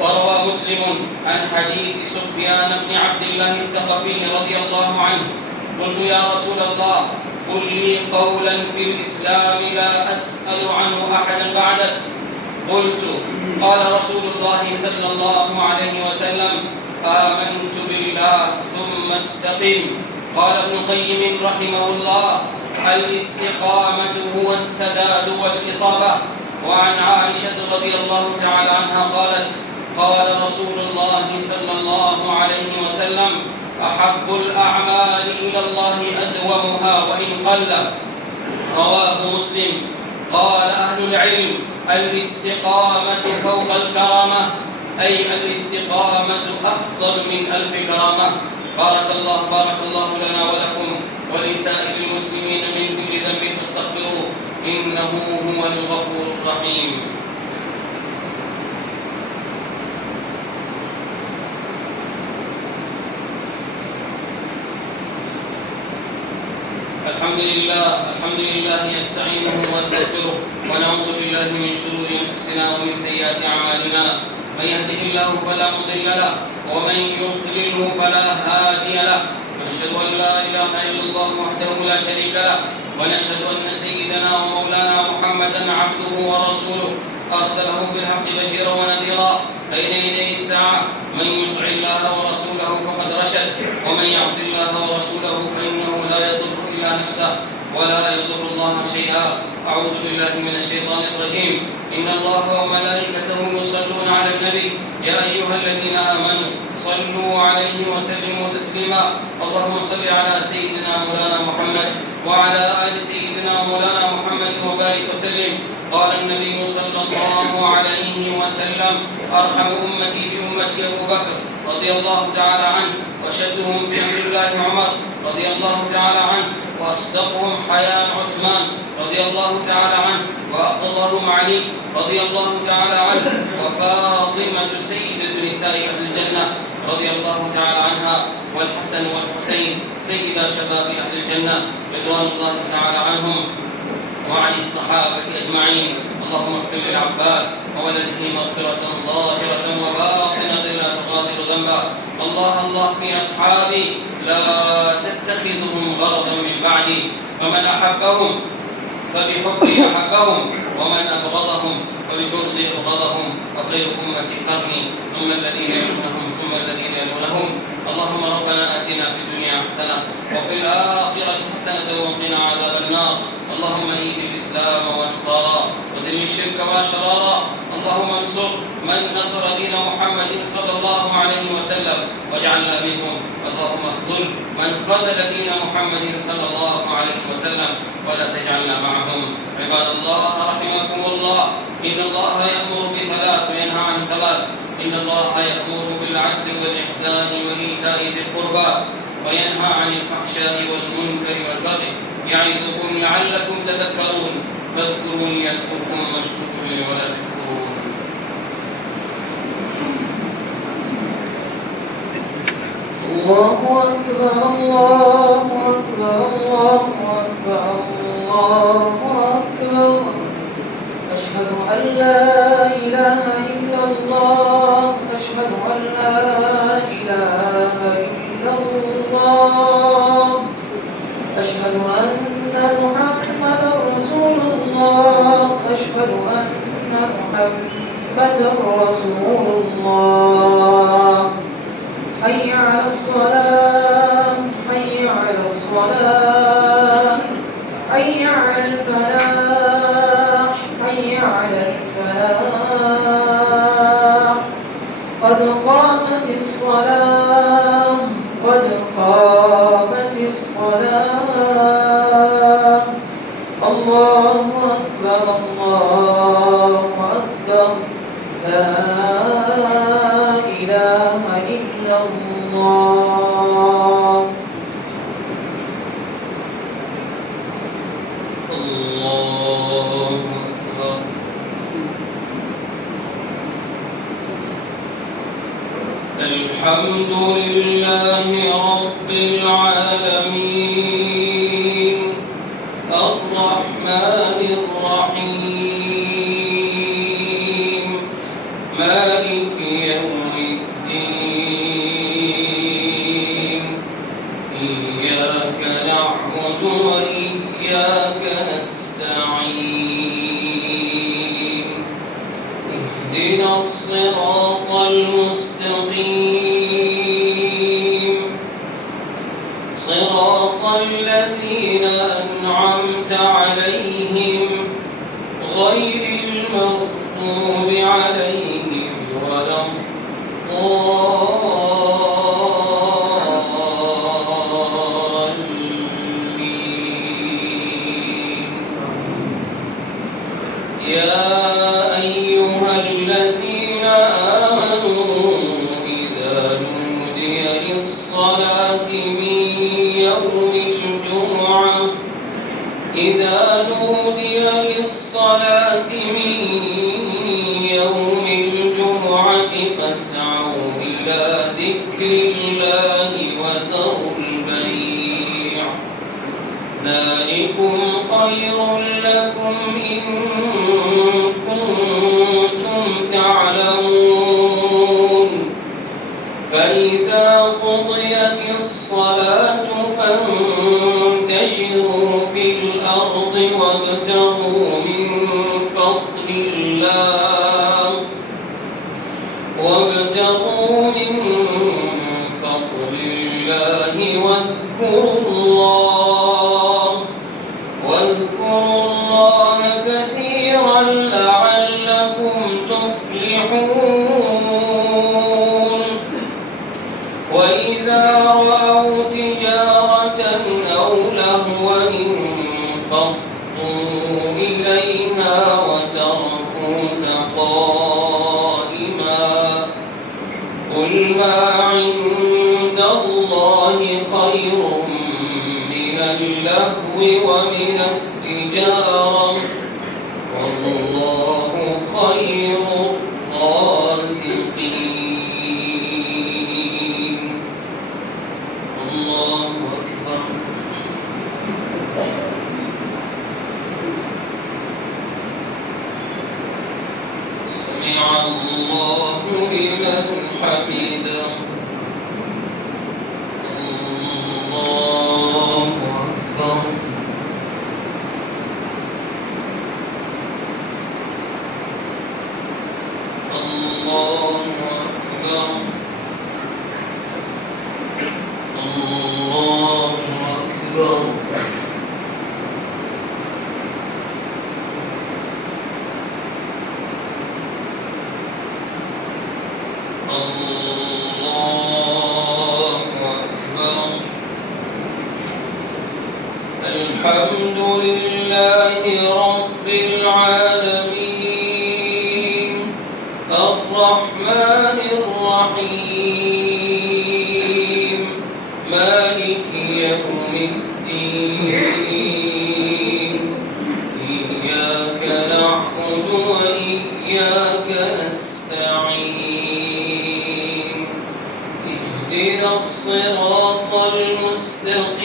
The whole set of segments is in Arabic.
وروى مسلم عن حديث سفيان بن عبد الله الثقفي رضي الله عنه: قلت يا رسول الله قل لي قولا في الإسلام لا أسأل عنه أحدا بعدك. قلت: قال رسول الله صلى الله عليه وسلم: آمنت بالله ثم استقم. قال ابن القيم رحمه الله: الاستقامة هو السداد والإصابة. وعن عائشة رضي الله تعالى عنها قالت: قال رسول الله صلى الله عليه وسلم: أحب الأعمال إلى الله أدومها وإن قل. رواه مسلم. قال أهل العلم: الاستقامة فوق الكرامة، أي الاستقامة أفضل من 1000 كرامة. بارك الله لنا ولكم ولسائر المسلمين من كل ذنب فاستغفروه إنه هو الغفور الرحيم. الحمد لله نستعينه واستغفره ونعوذ بالله من شرور أنفسنا ومن سيئات أعمالنا. من يهده الله فلا مضل له ومن يضلله فلا هادي له. ونشهد أن لا إله إلا الله وحده لا شريك له، ونشهد أن سيدنا ومولانا محمدا عبده ورسوله أرسله بالحق بشيرا ونذيرا بين يدي الساعة. من يطع الله ورسوله فقد رشد، ومن يعص الله ورسوله فإنه لا يضر إلا نفسه ولا يضر الله شيئا. أعوذ بالله من الشيطان الرجيم. إن الله وملائكته يصلون على النبي يا أيها الذين آمنوا صلوا عليه وسلموا تسليما. اللهم صل على سيدنا مولانا محمد وعلى آل سيدنا مولانا محمد وبارك وسلم. قال النبي صلى الله عليه وسلم: أرحم أمتي بأمتي أبو بكر رضي الله تعالى عنه، وشدهم في أمر الله عمر رضي الله تعالى عنه، وأصدقهم حياء عثمان رضي الله تعالى عنه، وأقضاهم علي رضي الله تعالى عنه، وفاطمة سيدة نساء أهل الجنة رضي الله تعالى عنها، والحسن والحسين سيدا شباب أهل الجنة رضوان الله تعالى عنهم، وعن الصحابة أجمعين. اللهم اغفر للعباس وولده مغفرة ظاهرة وباطنة لا تغادر ذنبا. الله في أصحابي لا تتخذهم غرضا من بعدي، فمن أحبهم فبحبي أحبهم، ومن أبغضهم فببغضي أبغضهم، وخير أمتي قرني ثم الذين يلونهم ثم الذين يلونهم. اللهم ربنا آتنا في الدنيا حسنة وفي الآخرة حسنة وقنا عذاب النار. اللهم أيد الإسلام وأنصارا وذل الشرك وأشرارا. اللهم انصر من نصر دين محمد صلى الله عليه وسلم واجعلنا منهم. اللهم اخذل من خذل دين محمد صلى الله عليه وسلم ولا تجعلنا معهم. عباد الله رحمكم الله، إن الله يأمر بثلاث وينهى عن ثلاث. إن الله يأمر بالعدل والإحسان وإيتاء ذي القربى وينهى عن الفحشاء والمنكر والبغي يعظكم لعلكم تذكرون. فاذكروني أذكركم واشكروا لي ولا تكفرون. الله أكبر الله أكبر الله أكبر الله أكبر. أشهد أن لا إله إلا الله، أشهد أن لا إله إلا الله، أشهد أن محمدا رسول الله، أشهد أن محمدا رسول الله. حي على الصلاة، حي على الصلاة، حي على الفلاح، حي على الفلاح. قد قامت الصلاة، قد قامت الصلاة. الله أكبر الله أكبر. لا إله إلا الله. الله أكبر. الحمد لله رب العالمين الرحمن الرحيم مالك يوم الدين. إياك نعبد وإياك نستعين. اهدنا الصراط المستقيم، صراط الذين أنعمت عليهم غير المغضوب عليهم ولا الضالين. يا أيها الذين آمنوا إذا نودي للصلاة من يوم الجمعة، إذا نودي للصلاة من يوم الجمعة فاسعوا إلى ذكر الله وذروا البيع، ذلكم خير لكم إن كنتم تعلمون. فإذا قضيت الصلاة فانتشروا في الأرض وابتغوا من فضل الله واذكروا الله كثيرا لعلكم تفلحون وإذا رأوا تجارة أو لهوا انفضوا إليها وتركوك قائما قل ما عند الله خير من اللهو ومن التجارة والله خير الرازقين. الله أكبر. سمع الله لمن حمده. الله أكبر. الله أكبر. الله أكبر. الله أكبر. الحمد لله رب العالمين الرحمن الرحيم مالك يوم الدين إياك نعبد وإياك نستعين اهدنا الصراط المستقيم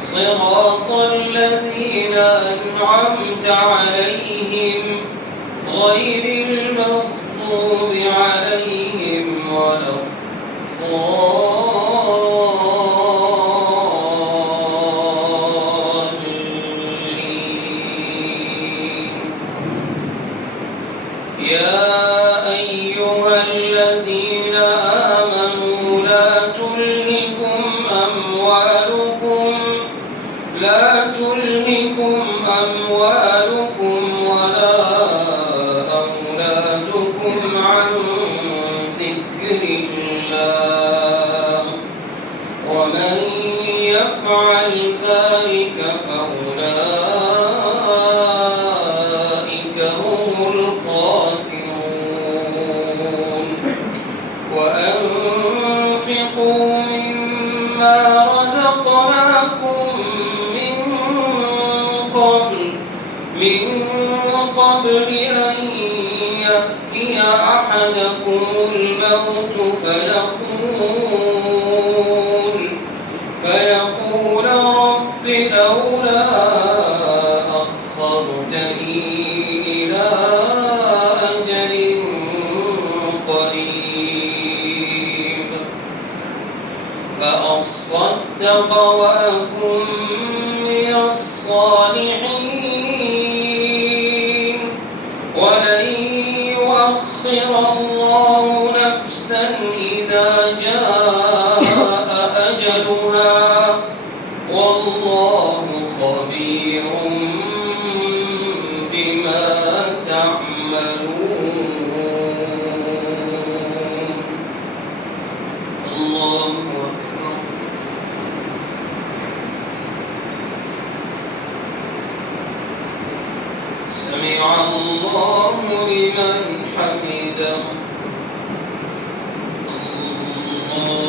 صراط الذين أنعمت عليهم غير المغضوب عليهم ولا الضالين. يا أيها الذين آمنوا لا تلهكم أموالكم ولا أولادكم عن ذكر الله ومن يفعل ذلك فأولئك هم الخاسرون. وأنفقوا مما رزقناكم من قبل أن يأتي أحدكم الموت فيقول رب لولا أخرتني إلى أجل قريب فأصدق وأكن من الصالحين ولن يؤخر الله نفسا إذا جاء أجلها والله خبير بما تعملون. الله أكبر. سمع الله لمن حمده. الله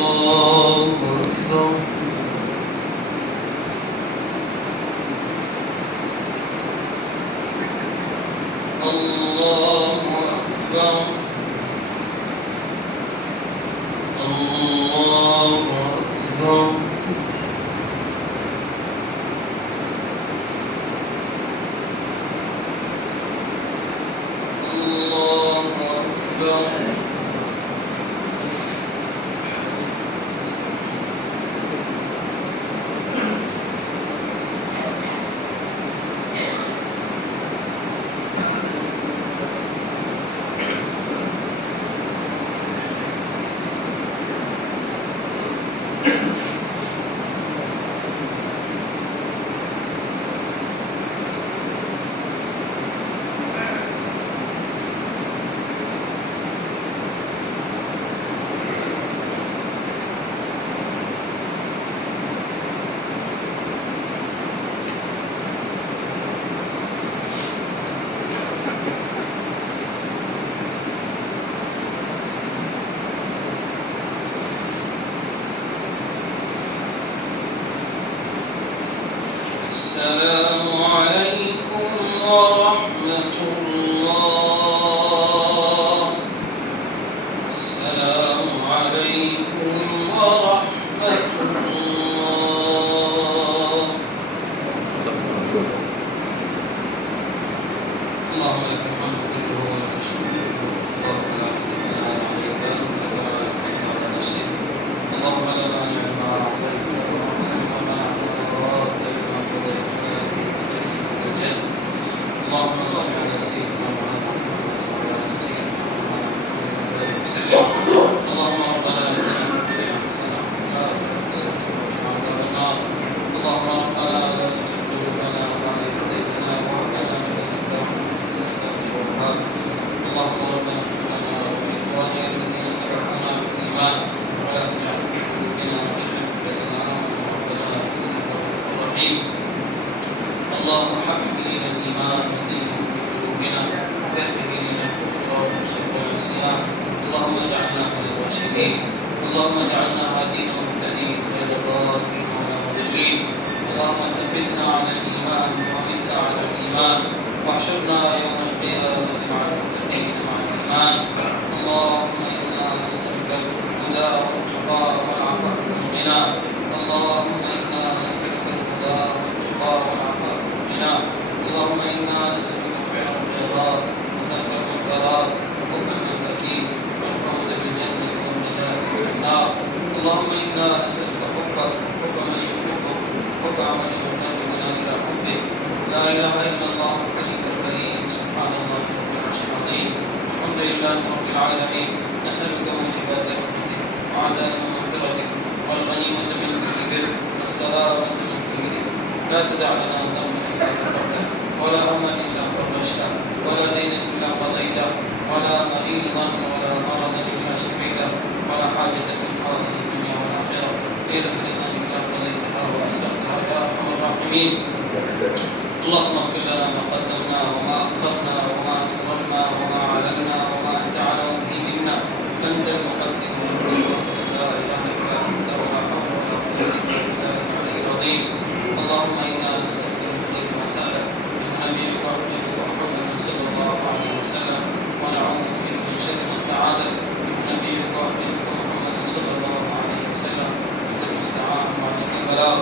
السلام عليكم ورحمة الله. السلام عليكم ورحمة الله. اللهم لك الحمد كله ولك الشكر اللهم لا عزيز لنا عليك أنت كما أثنيت على نفسك. اللهم لا مانع لما أعطيت ولا منعت ولا راد لما قضيت ولا الجنة. اللهم صل على سيدنا محمد وعلى آل سيدنا محمد وعلى وسلم. اللهم ربنا آتنا في الدنيا حسنة وفي الآخرة حسنة وقنا عذاب النار. اللهم ربنا لا تزغ قلوبنا بعد إذ هديتنا وهب لنا من لدنك رحمة إنك أنت الوهاب. اللهم ربنا اغفر لنا ولإخواننا الذين سبقونا بالإيمان ولا تجعل في قلوبنا غلا للذين آمنوا ربنا إنك رؤوف رحيم. اللهم حبب إلينا الإيمان وزينه في قلوبنا وكره إلينا الكفر والفسوق والعصيان. اللهم اجعلنا من الراشدين. اللهم اجعلنا هادين مهتدين غير ضالين ولا مضلين. اللهم ثبتنا على الإيمان ومتنا على الإيمان واحشرنا يوم القيامة مع المتقين مع الإيمان. اللهم إنا نسألك الهدى والتقى والعفاف والغنى. اللهم إنا نسألك الهدى والتقى والعفاف والغنى. اللهم إنا نسألك فعل الخيرات وترك المنكرات وحب المساكين والفوز بالجنة والنجاة من النار. اللهم إنا نسألك حبك حب من يحبك حب عمل يقربنا إلى حبك. لا إله إلا الله الحليم الكريم سبحان الله رب العرش العظيم. الحمد لله رب العالمين. نسألك موجبات رحمتك وعزائم مغفرتك والغنيمة من كل بر والسلامة من كل إثم. لا تدع لنا ذنبا إلا غفرته ولا هما إلا فرجته ولا دينا إلا قضيته ولا مريضا ولا مرضا إلا شفيته ولا حاجة من حوائج الدنيا والآخرة هي لك رضا إلا قضيتها وأسرتها يا أرحم الراحمين. اللهم اغفر لنا ما قدمنا وما أخرنا وما أسررنا وما أعلنا وما أنت أعلم به منا. أنت المقدم وأنت المؤخر لا إله إلا أنت ولا حول ولا قوة إلا بالله العلي العظيم. اللهم إنا نسألك الخير ما سألك من نبيك وحبيبك محمد صلى الله عليه وسلم ونعوذ بك من شر ما استعاذك من نبيك وحبيبك محمد صلى الله عليه وسلم. أنت المستعان وعليك البلاغ.